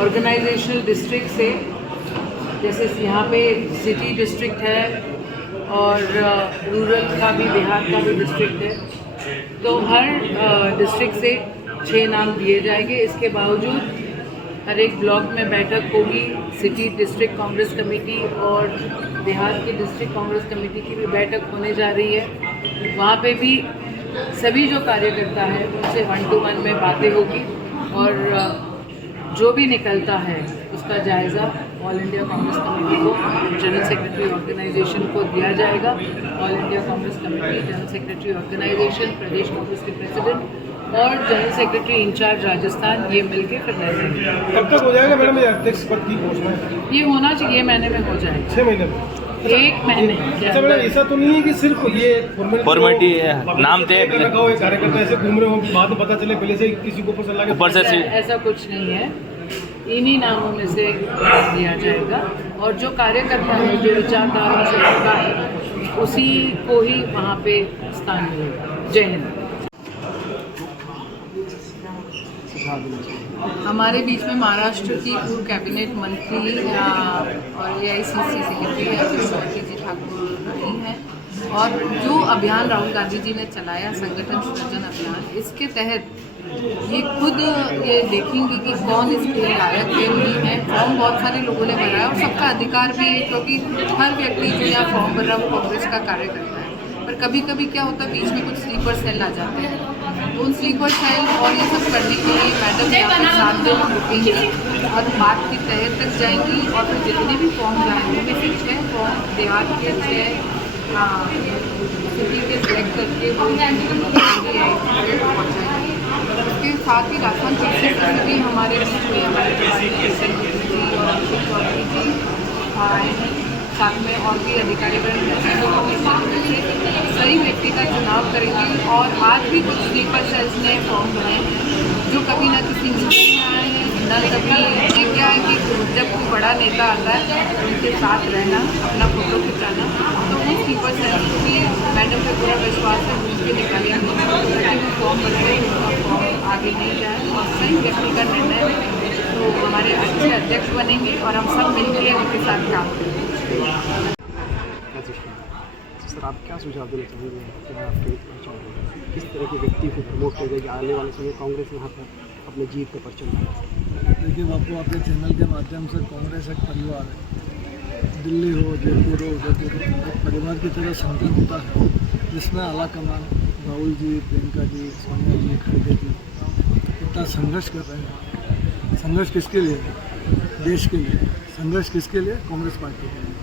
Organisational district से, जैसे यहाँ पे सिटी डिस्ट्रिक्ट है और रूरल का भी, देहात का भी डिस्ट्रिक्ट है, तो हर डिस्ट्रिक्ट से 6 नाम दिए जाएंगे। इसके बावजूद हर एक ब्लॉक में बैठक होगी। सिटी डिस्ट्रिक्ट कांग्रेस कमेटी और देहात की डिस्ट्रिक्ट कांग्रेस कमेटी की भी बैठक होने जा रही है। वहाँ पे भी सभी जो कार्यकर्ता है उनसे 1-to-1 में बातें होगी और जो भी निकलता है उसका जायज़ा ऑल इंडिया कांग्रेस कमेटी को, जनरल सेक्रेटरी ऑर्गेनाइजेशन को दिया जाएगा। All India Congress Committee, general secretary organisation, प्रदेश कांग्रेस के प्रेसिडेंट और जनरल सेक्रेटरी इंचार्ज राजस्थान, ये मिलके फिर निर्णय। कब तक हो जाएगा मैडम ये अध्यक्ष पद की घोषणा? ये होना चाहिए महीने में हो जाएगा। 6 महीने में? 1 महीने। अच्छा मैडम, ऐसा तो नहीं है कि सिर्फ ये फॉर्मेलिटी नाम थे लगाओ, एक कार्यकर्ता ऐसे घूम रहे हो, बाद में पता चले पहले से किसी को ऊपर से ऐसा कुछ नहीं है। इन्हीं नामों में से दिया जाएगा और जो कार्यकर्ता है, जो विचारधारा से जुड़ा है, उसी को ही वहाँ पे स्थान मिलेगा। जय हिंद। हमारे बीच में महाराष्ट्र की पूर्व कैबिनेट मंत्री और AICC सेक्रेटरी यशोमती जी ठाकुर रही हैं और जो अभियान राहुल गांधी जी ने चलाया, संगठन सृजन अभियान, इसके तहत ये खुद ये देखेंगे कि कौन इसके लायक है, नहीं है। फॉर्म बहुत सारे लोगों ने भरा है और सबका अधिकार भी है, क्योंकि हर व्यक्ति जो यहाँ फॉर्म भर रहा है वो कांग्रेस का कार्य करता है। पर कभी कभी क्या होता है, बीच में कुछ स्लीपर सेल आ जाते हैं, तो उन स्लीपर सेल और ये सब करने के लिए मैडम यहाँ पर 7 दिन रुकेंगी और बात की तह तक जाएंगी और फिर जितने भी फॉर्म जाएंगे उनमें से 6 फॉर्म देहात के 6 सिटी के सेलेक्ट करके वो पहुँचाएंगे। उसके साथ ही राजस्थान चौधरी से भी हमारे बीच में हमारे प्रेसिडेंट जी और अभिषेक चौधरी जी आए हैं, साथ में और भी अधिकारीगण सही व्यक्ति का चुनाव करेंगे। और आज भी कुछ स्लीपर सेल्स ने फॉर्म भरे हैं जो कभी ना किसी मीटिंग में आए हैं, न कभी क्या है कि जब कोई बड़ा नेता आता है उनके साथ रहना, अपना फोटो खिंचाना, तो वो स्लीपर सेल्स की मैडम पे पूरा विश्वास है, उनके निकालेंगे ताकि वो फॉर्म भरते हैं, उनका फॉर्म आगे नहीं जाए और सही व्यक्ति का निर्णय है, तो हमारे अच्छे अध्यक्ष बनेंगे और हम सब मिलकर उनके साथ काम करेंगे। सर, आप क्या सुझाव देना चाहेंगे कि आपके किस तरह के व्यक्ति को प्रमोट किया जाएगा आने वाले समय कांग्रेस यहाँ पर अपने जीत का परचम लगाए? देखिए बापू, आपके चैनल के माध्यम से कांग्रेस एक परिवार है। दिल्ली हो, जयपुर हो, उदयपुर हो, एक परिवार की तरह संगठन होता है जिसमें आला कमान राहुल जी, प्रियंका जी, सोनिया जी, खड़गे जी इतना संघर्ष कर रहे हैं। संघर्ष किसके लिए? देश के लिए। संघर्ष किसके लिए? कांग्रेस पार्टी के लिए।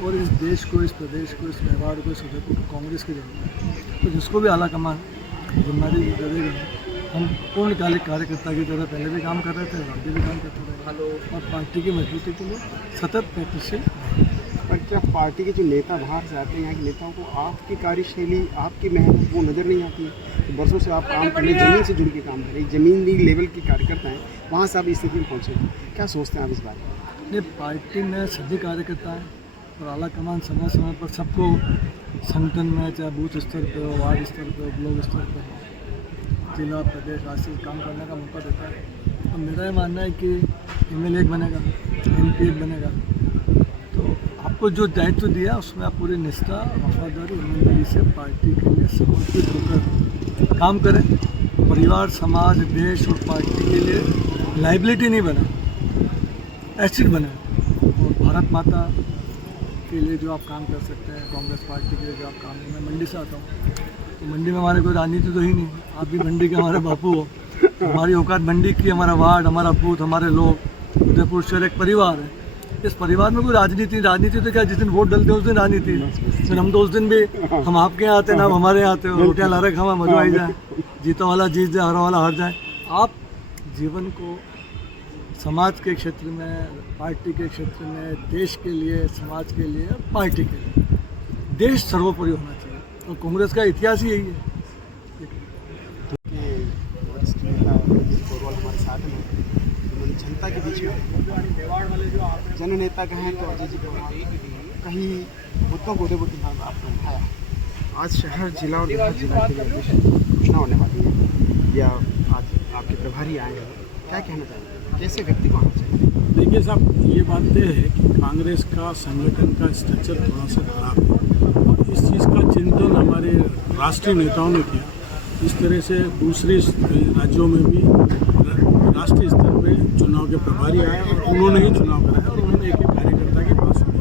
और इस देश को, इस प्रदेश को, इस व्यवहार को, इस उदयपुर को कांग्रेस की जरूरत है। तो जिसको भी आला कमान जिम्मेदारी देगा, हम पूर्णकालिक कार्यकर्ता की तरह पहले भी काम कर रहे थे, अभी भी काम करते रहे और पार्टी की मजबूती के लिए सतत प्रयत्नशील। पर क्या पार्टी के जो नेता बाहर से आते हैं, यहाँ के नेताओं को आपकी कार्यशैली, आपकी मेहनत वो नज़र नहीं आती है? तो बरसों से आप काम कर रहे, ज़मीन से जुड़ के काम कर रहे, ज़मीनी लेवल के कार्यकर्ता हैं, वहाँ से आप इस स्थिति में पहुँचे, क्या सोचते हैं आप इस बारे में? नहीं, पार्टी में सभी कार्यकर्ता हैं और आला कमान समय समय पर सबको संगठन में, चाहे बूथ स्तर पर हो, वार्ड स्तर पर हो, ब्लॉक स्तर पर हो, जिला, प्रदेश, राष्ट्रीय काम करने का मौका देता है। तो मेरा ये मानना है कि MLA एक बनेगा, MP एक बनेगा, तो आपको जो दायित्व दिया उसमें आप पूरी निष्ठा, वफादारी, ईमानदारी से पार्टी के लिए समर्पित होकर काम करें। परिवार, समाज, देश और पार्टी के लिए लाइबिलिटी नहीं बना, एसिड बने। और भारत माता के लिए जो आप काम कर सकते हैं, कांग्रेस पार्टी के लिए जो आप काम, मैं मंडी से आता हूँ, तो मंडी में हमारे कोई राजनीति तो ही नहीं। आप भी मंडी के हमारे बापू हो, हमारी औकात मंडी की, हमारा वार्ड, हमारा बूथ, हमारे लोग, उदयपुर शहर एक परिवार है। इस परिवार में कोई राजनीति तो क्या, जिस दिन वोट डलते हैं उस दिन राजनीति है। फिर हम तो उस दिन भी, हम आपके यहाँ आते हैं ना, आप हमारे यहाँ आते हो, रोटियाँ ला रहे खावा, मजा आई जाए, जीता वाला जीत जाए, हारा वाला हार जाए। आप जीवन को समाज के क्षेत्र में, पार्टी के क्षेत्र में, देश के लिए, समाज के लिए, पार्टी के लिए, देश सर्वोपरि होना चाहिए और कांग्रेस का इतिहास ही यही है। वरिष्ठ नेता हमारे साथ में, उन्होंने जनता के बीच में जननेता कहें तो अजय जी कहीं मुद्दों को उदयपुर के साथ आपने उठाया। आज शहर, जिला और देहात जिला के लिए घोषणा होने वाली है, या आज आपके प्रभारी आए हैं, क्या कहना चाहेंगे? कैसे व्यक्ति को आना चाहिए? देखिए साहब, ये बात तय है कि कांग्रेस का संगठन का स्ट्रक्चर थोड़ा सा खराब है और इस चीज़ का चिंतन हमारे राष्ट्रीय नेताओं ने किया। इस तरह से दूसरे राज्यों में भी राष्ट्रीय स्तर पे चुनाव के प्रभारी आए और उन्होंने ही चुनाव कराया और उन्होंने एक एक कार्यकर्ता की बात सुनी।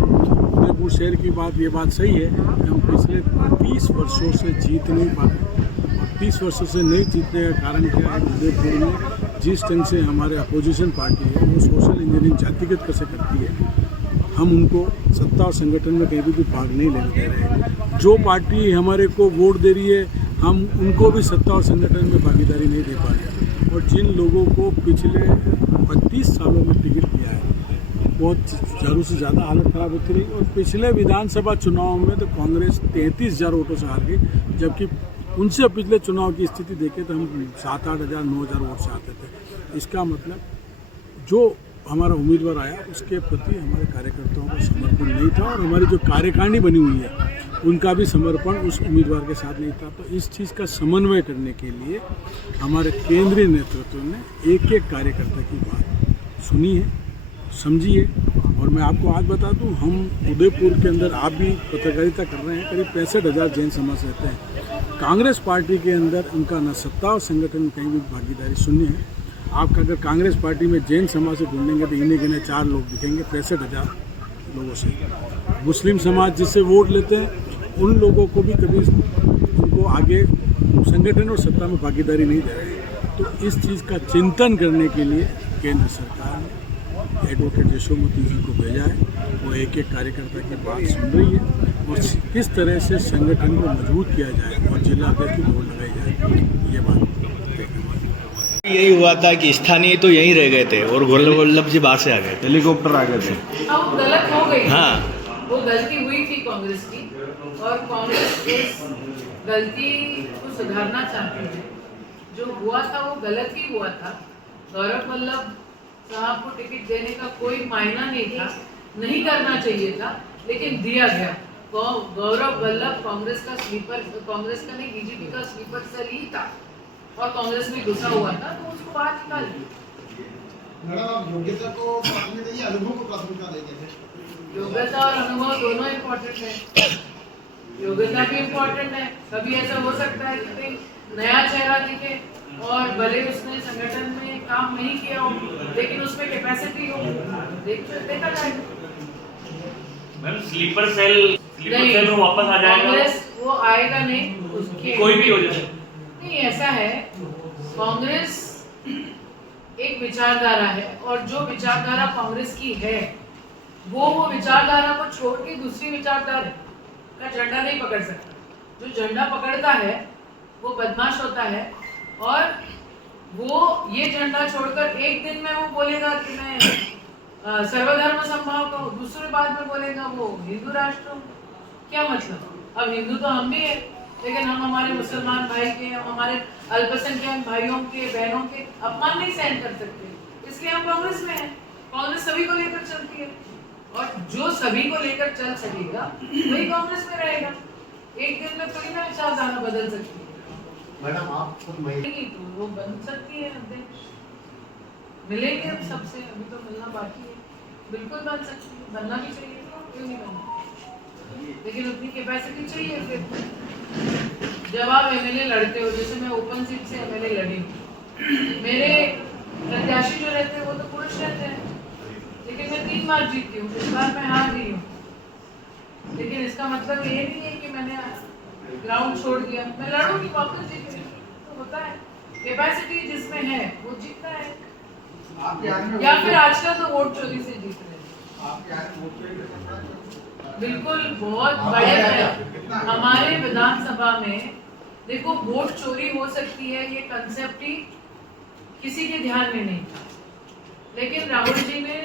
उदयपुर शहर की बात, ये बात सही है कि हम पिछले 30 वर्षों से जीत नहीं पा रहे और 30 वर्षों से नहीं जीतने का कारण क्या है? उदयपुर में जिस ढंग से हमारे अपोजिशन पार्टी है वो सोशल इंजीनियरिंग जातिगत कैसे करती है, हम उनको सत्ता और संगठन में कहीं भी भाग नहीं लेने दे रहे हैं। जो पार्टी हमारे को वोट दे रही है हम उनको भी सत्ता और संगठन में भागीदारी नहीं दे पा रहे और जिन लोगों को पिछले 25 सालों में टिकट दिया है बहुत ज़रूर से ज़्यादा हालत ख़राब होती रही और पिछले विधानसभा चुनाव में तो कांग्रेस 33,000 वोटों से हार गई, जबकि उनसे पिछले चुनाव की स्थिति देखें तो हम 7-8 हज़ार 9,000 वोट से आते थे। इसका मतलब जो हमारा उम्मीदवार आया उसके प्रति हमारे कार्यकर्ताओं का समर्पण नहीं था और हमारी जो कार्यकारिणी बनी हुई है उनका भी समर्पण उस उम्मीदवार के साथ नहीं था। तो इस चीज़ का समन्वय करने के लिए हमारे केंद्रीय नेतृत्व ने एक एक कार्यकर्ता की बात सुनी है, समझी है। और मैं आपको आज बता दूं, हम उदयपुर के अंदर, आप भी पत्रकारिता कर रहे हैं, करीब 65,000 जैन समाज रहते हैं। कांग्रेस पार्टी के अंदर उनका न सत्ता और संगठन में कहीं भी भागीदारी शून्य है। आप अगर कांग्रेस पार्टी में जैन समाज से ढूंढेंगे तो इन्हें गिने 4 लोग दिखेंगे 65,000 लोगों से। मुस्लिम समाज जिससे वोट लेते हैं उन लोगों को भी कभी उनको आगे संगठन और सत्ता में भागीदारी नहीं दे रहे। तो इस चीज़ का चिंतन करने के लिए केंद्र सरकार ने एडवोकेट यशोमती जी को भेजा है। वो एक एक कार्यकर्ता की बात सुन रही है और किस तरह से संगठन को मजबूत किया जाए और जिला अध्यक्ष की वोट लगाई जाए, ये बात यही हुआ था कि स्थानीय तो यहीं रह गए थे और वल्लभ जी बाहर से आ गए थे, हेलीकॉप्टर आ गए थे। अब गलत हो गई। हाँ, वो गलती हुई थी कांग्रेस की और कांग्रेस इस गलती को सुधारना चाहती है। जो हुआ था वो गलत ही हुआ था। गौरव वल्लभ साहब को टिकट देने का कोई मायना नहीं था, नहीं करना चाहिए था, लेकिन दिया गया। गौरव वल्लभ कांग्रेस का स्लीपर, कांग्रेस का नहीं बीजेपी का स्लीपर सेल ही था और कांग्रेस में घुसा हुआ था, तो उसको बाहर निकाल दिया। मैडम, आप योग्यता को प्राथमिकता देंगे, अनुभव को प्राथमिकता देंगे? योग्यता और अनुभव दोनों इम्पोर्टेंट है। योग्यता भी इम्पोर्टेंट है। कभी ऐसा हो सकता है कि कोई नया चेहरा दिखे और भले उसने संगठन में काम नहीं किया हो लेकिन उसमें कैपेसिटी हो, देखा जाएगा। मैम, स्लीपर सेल में वापस आ जाएगा? कांग्रेस वो आएगा नहीं, उसकी कोई भी हो जाए नहीं। ऐसा है, कांग्रेस एक विचारधारा है और जो विचारधारा कांग्रेस की है वो विचारधारा को छोड़ के दूसरी विचारधारा का झंडा नहीं पकड़ सकता। जो झंडा पकड़ता है वो बदमाश होता है और वो ये झंडा छोड़कर एक दिन में वो बोलेगा कि मैं सर्वधर्म समभाव का हूँ, दूसरे बाद में बोलेगा वो हिंदू राष्ट्र हूँ। क्या मतलब? अब हिंदू तो हम भी है, लेकिन हम हमारे मुसलमान भाई के, हम हमारे अल्पसंख्यक भाइयों के, बहनों के अपमान नहीं सहन कर सकते, इसलिए हम कांग्रेस में हैं। कांग्रेस सभी को लेकर चलती है और जो सभी को लेकर चल सकेगा वही कांग्रेस में रहेगा। एक दिन में थोड़ी ना विचारधारा बदल सकती है। मैडम, आप खुद महिला तो वो बन सकती है अध्यक्ष, मिलेंगे अब सबसे, अभी तो मिलना बाकी है। बिल्कुल बन सकती है, बनना भी चाहिए, क्यों नहीं बनना, लेकिन उतनी कैपेसिटी चाहिए। फिर जब आप एमएलए लड़ते हो, जैसे मैं ओपन सीट से एमएलए लड़ी हूँ, मेरे प्रत्याशी जो रहते हैं वो तो पुरुष रहते हैं, लेकिन मैं 3 बार जीती हूँ, इस बार मैं हार गई हूँ। लेकिन इसका मतलब ये नहीं है कि मैंने ग्राउंड छोड़ दिया, मैं लड़ूंगी, वापस जीत रही, तो होता है। कैपेसिटी जिसमें है वो जीतता है, या फिर आजकल तो वोट चोरी से जीत रहे हैं। बिल्कुल, बहुत बड़े है। हमारे विधानसभा में देखो, वोट चोरी हो सकती है, ये कंसेप्ट ही किसी के ध्यान में नहीं था, लेकिन राहुल जी ने